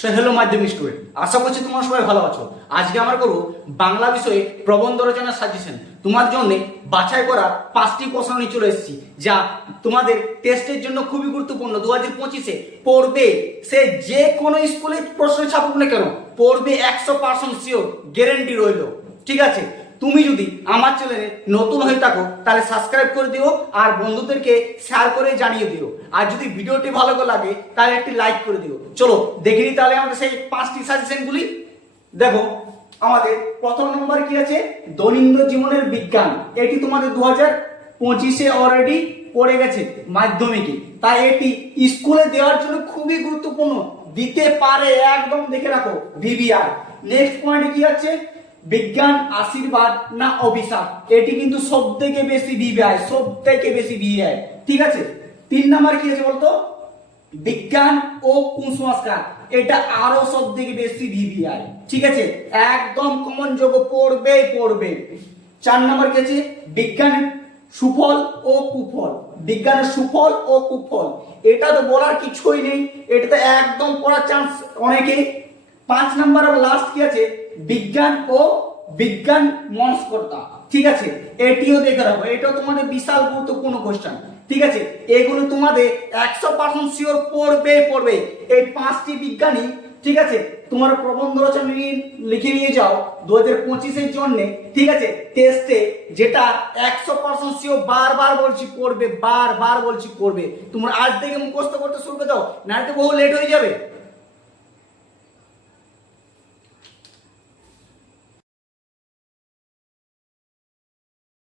সে hello মাধ্যমিক student আশা করছি তোমার সবাই ভালো আছো। আজকে আমার করব বাংলা বিষয়ে প্রবন্ধ রচনার সাজেশন তোমার জন্য বাছাই করা পাঁচটি প্রশ্ন নিয়ে চলে এসেছি, যা তোমাদের টেস্টের জন্য খুবই গুরুত্বপূর্ণ। দু হাজার পঁচিশে পড়বে সে যে কোনো স্কুলে প্রশ্ন ছাপুক না কেন, পড়বে একশো পার্সেন্ট শিওর গ্যারেন্টি রইল। ঠিক আছে? তুমি যদি আমার চ্যানেলে নতুন হয়ে থাকো, তাহলে সাবস্ক্রাইব করে দিও আর বন্ধুদেরকে শেয়ার করে জানিয়ে দিও। আর যদি ভিডিওটি ভালো লাগে, তাহলে একটি লাইক করে দিও। চলো, দেখে তাহলে আমাদের সেই পাঁচটি সাজেশনগুলি দেখো, আমাদের প্রথম নম্বর কি আছে? দৈনন্দিন জীবনের বিজ্ঞান। এটি তোমাদের দু হাজার পঁচিশে অলরেডি পড়ে গেছে মাধ্যমিকে। তাই এটি স্কুলে দেওয়ার জন্য খুবই গুরুত্বপূর্ণ। দিতে পারে, একদম দেখে রাখো ভিভিআর নেক্সট পয়েন্ট কি আছে? বিজ্ঞান, আশীর্বাদ না অভিশাপ? এটি কিন্তু সব থেকে বেশি ভিভিআই সব থেকে বেশি ভিভিআই ঠিক আছে? তিন নাম্বার কি আছে বলতো? বিজ্ঞান ও কুসংস্কার, এটা আরও সব থেকে বেশি ভিভিআই ঠিক আছে? একদম কমন যোগ পড়বে পড়বে চার নাম্বার কি আছে? বিজ্ঞান সুফল ও কুফল। বিজ্ঞানের সুফল ও কুফল। এটা তো বলার কিছুই নেই, এটা তো একদম পড়ার চান্স অনেকেই পাঁচ নাম্বার আর লাস্ট কি আছে? বিজ্ঞান ও বিজ্ঞান মনস্কর্তা ঠিক আছে? এটিও দেখে রাখো। এটাও তোমাদের বিশাল গুরুত্বপূর্ণ কোশ্চেন ঠিক আছে? এগুলো তোমাদের একশো পার্সেন্ট শিওর পড়বে পড়বে। এই পাঁচটি বিজ্ঞানী, ঠিক আছে? তোমার প্রবন্ধ রচনা লিখে নিয়ে যাও দু হাজার পঁচিশের জন্য। ঠিক আছে? টেস্টে যেটা একশো পার্সেন্ট শিওর বারবার বলছি করবে বারবার বলছি করবে তোমরা আজ থেকে মুখস্থ করতে শুরু করে দাও না তো বহু লেট হয়ে যাবে।